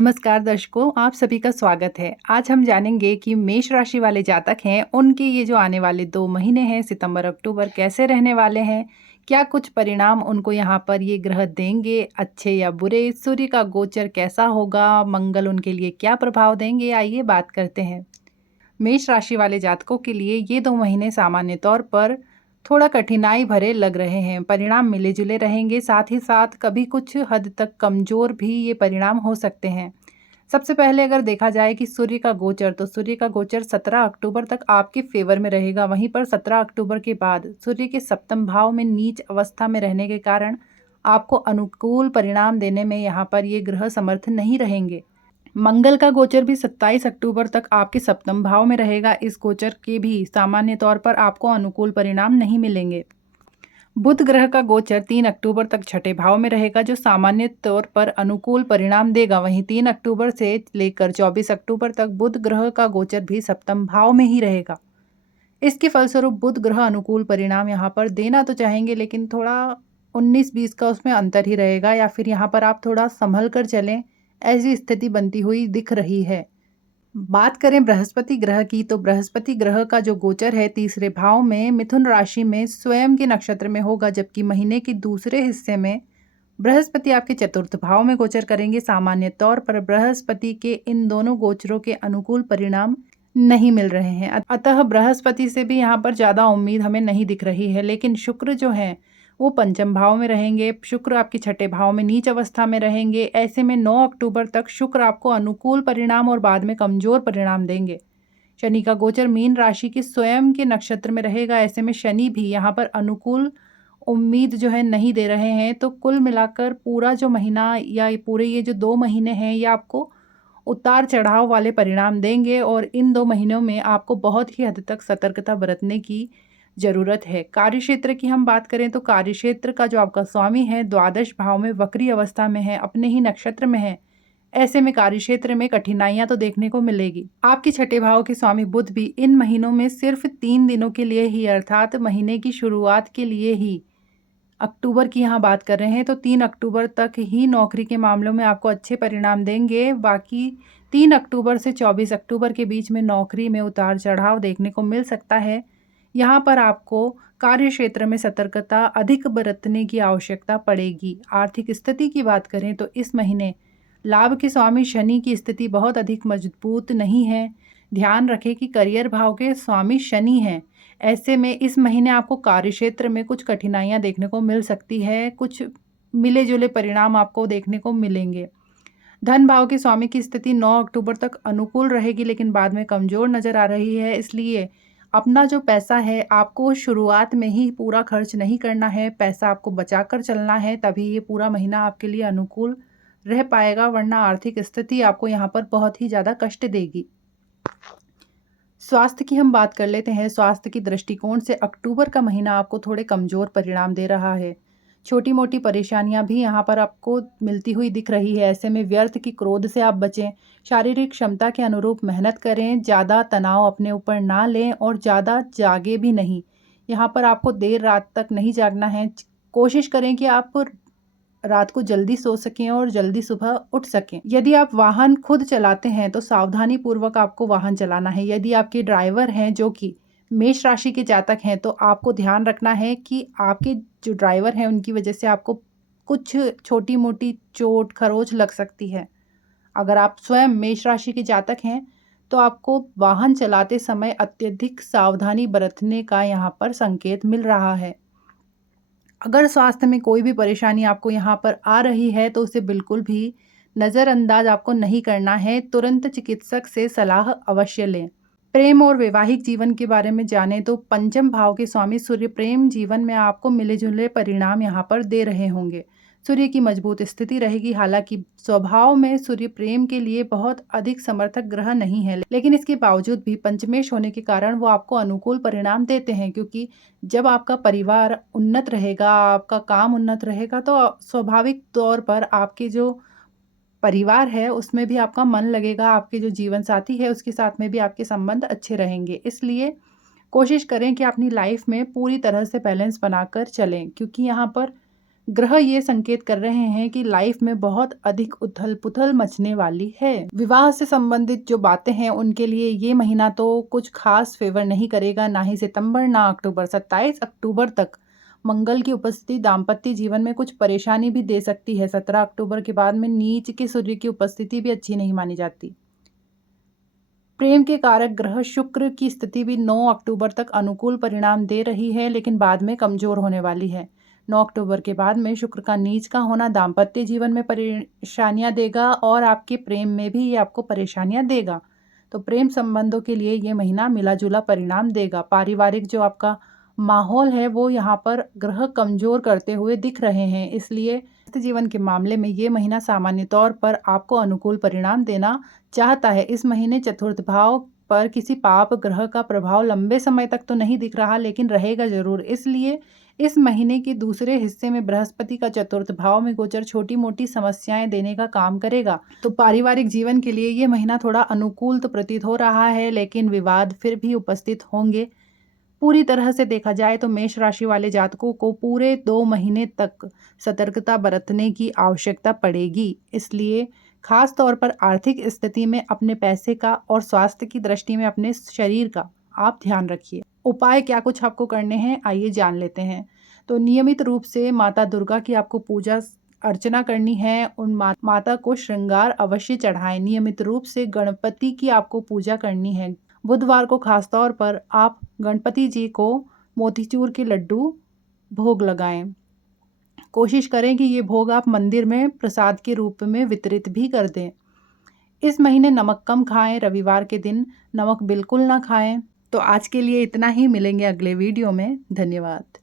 नमस्कार दर्शकों, आप सभी का स्वागत है। आज हम जानेंगे कि मेष राशि वाले जातक हैं, उनके ये जो आने वाले 2 महीने हैं, सितंबर-अक्टूबर कैसे रहने वाले हैं? क्या कुछ परिणाम उनको यहाँ पर ये ग्रह देंगे, अच्छे या बुरे? सूर्य का गोचर कैसा होगा? मंगल उनके लिए क्या प्रभाव देंगे? आइए बात करते हैं। मेष राशि वाले जातकों के लिए ये 2 महीने सामान्य तौर पर थोड़ा कठिनाई भरे लग रहे हैं। परिणाम मिले-जुले रहेंगे, साथ ही साथ कभी कुछ हद तक कमज़ोर भी ये परिणाम हो सकते हैं। सबसे पहले अगर देखा जाए कि सूर्य का गोचर, तो सूर्य का गोचर 17 अक्टूबर तक आपके फ़ेवर में रहेगा। वहीं पर 17 अक्टूबर के बाद सूर्य के सप्तम भाव में नीच अवस्था में रहने के कारण आपको अनुकूल परिणाम देने में यहाँ पर ये ग्रह समर्थ नहीं रहेंगे। मंगल का गोचर भी 27 अक्टूबर तक आपके सप्तम भाव में रहेगा। इस गोचर के भी सामान्य तौर पर आपको अनुकूल परिणाम नहीं मिलेंगे। बुध ग्रह का गोचर 3 अक्टूबर तक छठे भाव में रहेगा, जो सामान्य तौर पर अनुकूल परिणाम देगा। वहीं 3 अक्टूबर से लेकर 24 अक्टूबर तक बुध ग्रह का गोचर भी सप्तम भाव में ही रहेगा। इसके फलस्वरूप बुध ग्रह अनुकूल परिणाम यहाँ पर देना तो चाहेंगे, लेकिन थोड़ा 19-20 का उसमें अंतर ही रहेगा, या फिर यहाँ पर आप थोड़ा संभल कर चलें, ऐसी स्थिति बनती हुई दिख रही है। बात करें बृहस्पति ग्रह की, तो बृहस्पति ग्रह का जो गोचर है तीसरे भाव में मिथुन राशि में स्वयं के नक्षत्र में होगा, जबकि महीने के दूसरे हिस्से में बृहस्पति आपके चतुर्थ भाव में गोचर करेंगे। सामान्य तौर पर बृहस्पति के इन दोनों गोचरों के अनुकूल परिणाम नहीं मिल रहे हैं, अतः बृहस्पति से भी यहाँ पर ज़्यादा उम्मीद हमें नहीं दिख रही है। लेकिन शुक्र जो है वो पंचम भाव में रहेंगे, शुक्र आपके छठे भाव में नीच अवस्था में रहेंगे। ऐसे में 9 अक्टूबर तक शुक्र आपको अनुकूल परिणाम और बाद में कमजोर परिणाम देंगे। शनि का गोचर मीन राशि के स्वयं के नक्षत्र में रहेगा। ऐसे में शनि भी यहाँ पर अनुकूल उम्मीद जो है नहीं दे रहे हैं। तो कुल मिलाकर पूरा जो महीना या पूरे ये जो 2 महीने हैं, ये आपको उतार चढ़ाव वाले परिणाम देंगे, और इन 2 महीनों में आपको बहुत ही हद तक सतर्कता बरतने की ज़रूरत है। कार्यक्षेत्र की हम बात करें, तो कार्यक्षेत्र का जो आपका स्वामी है द्वादश भाव में वक्री अवस्था में है, अपने ही नक्षत्र में है। ऐसे में कार्यक्षेत्र में कठिनाइयां तो देखने को मिलेगी। आपके छठे भाव के स्वामी बुध भी इन महीनों में सिर्फ 3 दिनों के लिए ही, अर्थात महीने की शुरुआत के लिए ही, अक्टूबर की यहाँ बात कर रहे हैं, तो 3 अक्टूबर तक ही नौकरी के मामलों में आपको अच्छे परिणाम देंगे। बाकी 3 अक्टूबर से 24 अक्टूबर के बीच में नौकरी में उतार चढ़ाव देखने को मिल सकता है। यहाँ पर आपको कार्य क्षेत्र में सतर्कता अधिक बरतने की आवश्यकता पड़ेगी। आर्थिक स्थिति की बात करें, तो इस महीने लाभ के स्वामी शनि की स्थिति बहुत अधिक मजबूत नहीं है। ध्यान रखें कि करियर भाव के स्वामी शनि हैं। ऐसे में इस महीने आपको कार्यक्षेत्र में कुछ कठिनाइयां देखने को मिल सकती है, कुछ मिले जुले परिणाम आपको देखने को मिलेंगे। धन भाव के स्वामी की स्थिति 9 अक्टूबर तक अनुकूल रहेगी, लेकिन बाद में कमजोर नजर आ रही है। इसलिए अपना जो पैसा है आपको शुरुआत में ही पूरा खर्च नहीं करना है, पैसा आपको बचा कर चलना है, तभी ये पूरा महीना आपके लिए अनुकूल रह पाएगा, वरना आर्थिक स्थिति आपको यहाँ पर बहुत ही ज़्यादा कष्ट देगी। स्वास्थ्य की हम बात कर लेते हैं। स्वास्थ्य की दृष्टिकोण से अक्टूबर का महीना आपको थोड़े कमज़ोर परिणाम दे रहा है। छोटी मोटी परेशानियां भी यहाँ पर आपको मिलती हुई दिख रही है। ऐसे में व्यर्थ की क्रोध से आप बचें, शारीरिक क्षमता के अनुरूप मेहनत करें, ज़्यादा तनाव अपने ऊपर ना लें और ज़्यादा जागे भी नहीं। यहाँ पर आपको देर रात तक नहीं जागना है। कोशिश करें कि आप रात को जल्दी सो सकें और जल्दी सुबह उठ सकें। यदि आप वाहन खुद चलाते हैं तो सावधानी पूर्वक आपको वाहन चलाना है। यदि आपके ड्राइवर हैं जो कि मेष राशि के जातक हैं, तो आपको ध्यान रखना है कि आपके जो ड्राइवर हैं उनकी वजह से आपको कुछ छोटी मोटी चोट खरोच लग सकती है। अगर आप स्वयं मेष राशि के जातक हैं तो आपको वाहन चलाते समय अत्यधिक सावधानी बरतने का यहाँ पर संकेत मिल रहा है। अगर स्वास्थ्य में कोई भी परेशानी आपको यहाँ पर आ रही है तो उसे बिल्कुल भी नज़रअंदाज आपको नहीं करना है। तुरंत चिकित्सक से सलाह अवश्य लें। प्रेम और वैवाहिक जीवन के बारे में जानें, तो पंचम भाव के स्वामी सूर्य प्रेम जीवन में आपको मिले जुले परिणाम यहाँ पर दे रहे होंगे। सूर्य की मजबूत स्थिति रहेगी। हालांकि स्वभाव में सूर्य प्रेम के लिए बहुत अधिक समर्थक ग्रह नहीं है, लेकिन इसके बावजूद भी पंचमेश होने के कारण वो आपको अनुकूल परिणाम देते हैं, क्योंकि जब आपका परिवार उन्नत रहेगा, आपका काम उन्नत रहेगा, तो स्वाभाविक तौर पर आपके जो परिवार है उसमें भी आपका मन लगेगा, आपके जो जीवन साथी है उसके साथ में भी आपके संबंध अच्छे रहेंगे। इसलिए कोशिश करें कि अपनी लाइफ में पूरी तरह से बैलेंस बनाकर चलें, क्योंकि यहाँ पर ग्रह ये संकेत कर रहे हैं कि लाइफ में बहुत अधिक उथल-पुथल मचने वाली है। विवाह से संबंधित जो बातें हैं उनके लिए ये महीना तो कुछ खास फेवर नहीं करेगा, ना ही सितंबर ना अक्टूबर। 27 अक्टूबर तक मंगल की उपस्थिति दाम्पत्य जीवन में कुछ परेशानी भी दे सकती है। 17 अक्टूबर के बाद में नीच के सूर्य की उपस्थिति भी अच्छी नहीं मानी जाती। प्रेम के कारक ग्रह शुक्र की स्थिति भी 9 अक्टूबर तक अनुकूल परिणाम दे रही है, लेकिन बाद में कमजोर होने वाली है। 9 अक्टूबर के बाद में शुक्र का नीच का होना दाम्पत्य जीवन में परेशानियां देगा और आपके प्रेम में भी ये आपको परेशानियां देगा। तो प्रेम संबंधों के लिए ये महीना मिला-जुला परिणाम देगा। पारिवारिक जो आपका माहौल है वो यहाँ पर ग्रह कमजोर करते हुए दिख रहे हैं, इसलिए जीवन के मामले में ये महीना सामान्य तौर पर आपको अनुकूल परिणाम देना चाहता है। इस महीने चतुर्थ भाव पर किसी पाप ग्रह का प्रभाव लंबे समय तक तो नहीं दिख रहा, लेकिन रहेगा जरूर। इसलिए इस महीने के दूसरे हिस्से में बृहस्पति का चतुर्थ भाव में गोचर छोटी मोटी समस्याएं देने का काम करेगा। तो पारिवारिक जीवन के लिए ये महीना थोड़ा अनुकूल तो प्रतीत हो रहा है, लेकिन विवाद फिर भी उपस्थित होंगे। पूरी तरह से देखा जाए तो मेष राशि वाले जातकों को पूरे 2 महीने तक सतर्कता बरतने की आवश्यकता पड़ेगी। इसलिए खास तौर पर आर्थिक स्थिति में अपने पैसे का और स्वास्थ्य की दृष्टि में अपने शरीर का आप ध्यान रखिए। उपाय क्या कुछ आपको करने हैं, आइए जान लेते हैं। तो नियमित रूप से माता दुर्गा की आपको पूजा अर्चना करनी है। उन माता को श्रृंगार अवश्य चढ़ाएं। नियमित रूप से गणपति की आपको पूजा करनी है। बुधवार को खासतौर पर आप गणपति जी को मोतीचूर के लड्डू भोग लगाएं। कोशिश करें कि ये भोग आप मंदिर में प्रसाद के रूप में वितरित भी कर दें। इस महीने नमक कम खाएं। रविवार के दिन नमक बिल्कुल ना खाएं। तो आज के लिए इतना ही, मिलेंगे अगले वीडियो में। धन्यवाद।